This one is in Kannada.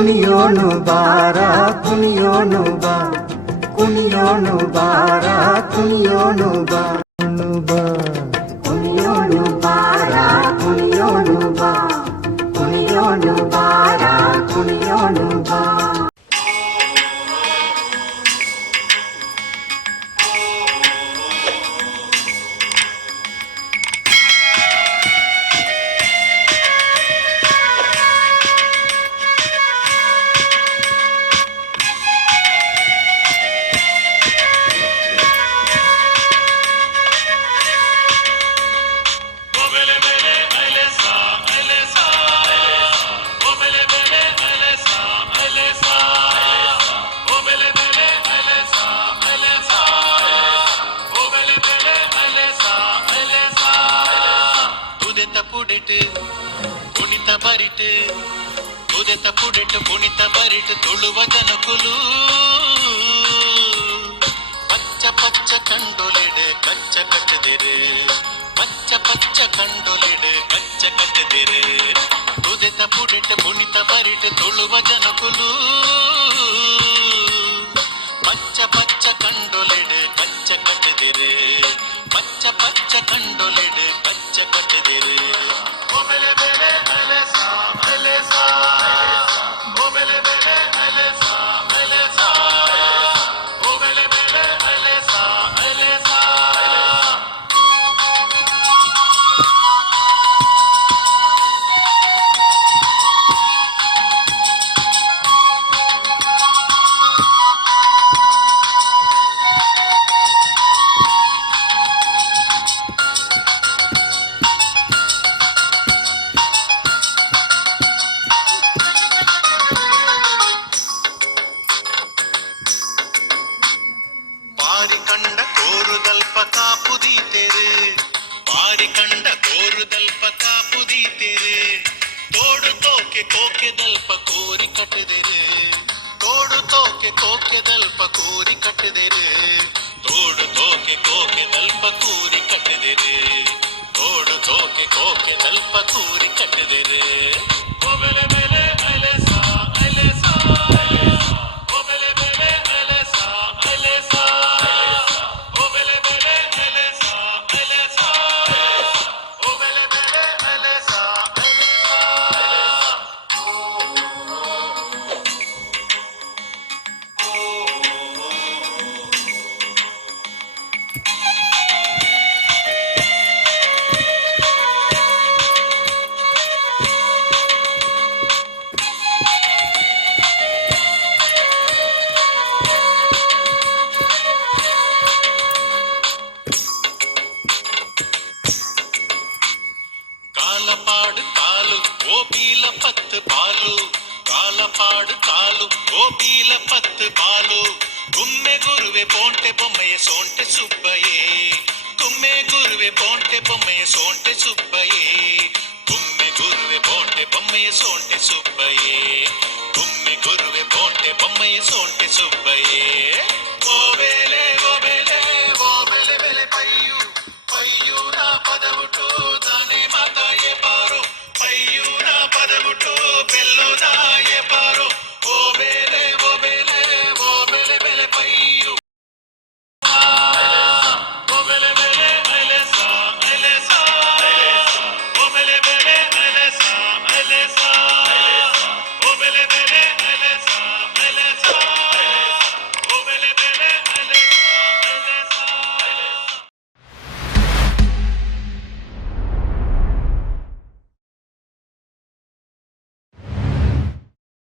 ಕುಣಿಯೋನು ಬಾರ ಕುಣಿಯೋನು ಬಾ ಕುಣಿಯೋನು ಬಾರ ಕುಣಿಯೋನು ಬಾ ಕುಣಿಯೋನು ಬಾರ ಕುಣಿಯೋನು ಬಾ ಕುಣಿಯೋನು ಬಾರ ಕುಣಿಯೋನು ಬಾ. ಕುಣಿತ ಬರಿಟ್ ಉದೆತ ಪುಡಿಟ್ ಕುಣಿತ ಬರಿಟ್ ತುಳುವ ಜನಕುಲು ಪಚ್ಚ ಪಚ್ಚ ಕಂಡೊಲಿಡ್ ಕಚ್ಚ ಕಟ್ಟದಿರು ಪಚ್ಚ ಪಚ್ಚ ಕಂಡೊಲಿಡ್ ಕಚ್ಚ ಕಟ್ಟದಿರು ಉದೆತ ಪುಡಿಟ್ ಕುಣಿತ ಬರಿಟ್ ತುಳುವ ಜನಕುಲು ಪಚ್ಚ ಪಚ್ಚ ಕಂಡೊಲಿಡ್ ಕಚ್ಚ ಕಟ್ಟದಿರು ಪಚ್ಚ ಪಚ್ಚ ಕಂಡೊಲಿಡ್ ಕಚ್ಚ ಕಟ್ಟದಿರು. ಕಂಡ ಕೋರುದಲ್ಪ ಕಾಪುದೀತೆರೆ ತೋಡು ತೋಕೆ ಕೋಕೆದಲ್ಪ ಕೋರಿ ಕಟ್ಟದೆರೆ ತೋಡು ತೋಕೆ ಕೋಕೆದಲ್ಪ ಕೋರಿ ಕಟ್ಟದೆರೆ ತೋಡು ತೋಕೆ ಕೋಕೆದಲ್ಪ ಕೋರಿ ಕಟ್ಟದೆರೆ ತೋಡು ತೋಕೆ ಕೋಕೆದಲ್ಪ ಕೋರಿ ಕಟ್ಟದೆರೆ. ಕೋಬೆಲೆ ಬೆಲೆ ಅಲೆಸಾ ಅಲೆಸಾ ಕೋಬೆಲೆ ಬೆಲೆ ಅಲೆಸಾ ಅಲೆಸಾ ಕೋಬೆಲೆ ಬೆಲೆ ಅಲೆಸಾ ಅಲೆಸಾ காலப்பாடு காலு கோபில 10 பாலு காலப்பாடு காಲು கோபிಲ 10 பாಲು ತುಮ್ಮೆ ಗುರುವೆ ಪೋಂಟೆ ಬೊಮ್ಮೆಯ ಸೋಂಟೆ ಸುಬ್ಬಯೇ ತುಮ್ಮೆ ಗುರುವೆ ಪೋಂಟೆ ಬೊಮ್ಮೆಯ ಸೋಂಟೆ ಸುಬ್ಬಯೇ ತುಮ್ಮೆ ಗುರುವೆ ಪೋಂಟೆ ಬೊಮ್ಮೆಯ ಸೋಂಟೆ ಸುಬ್ಬ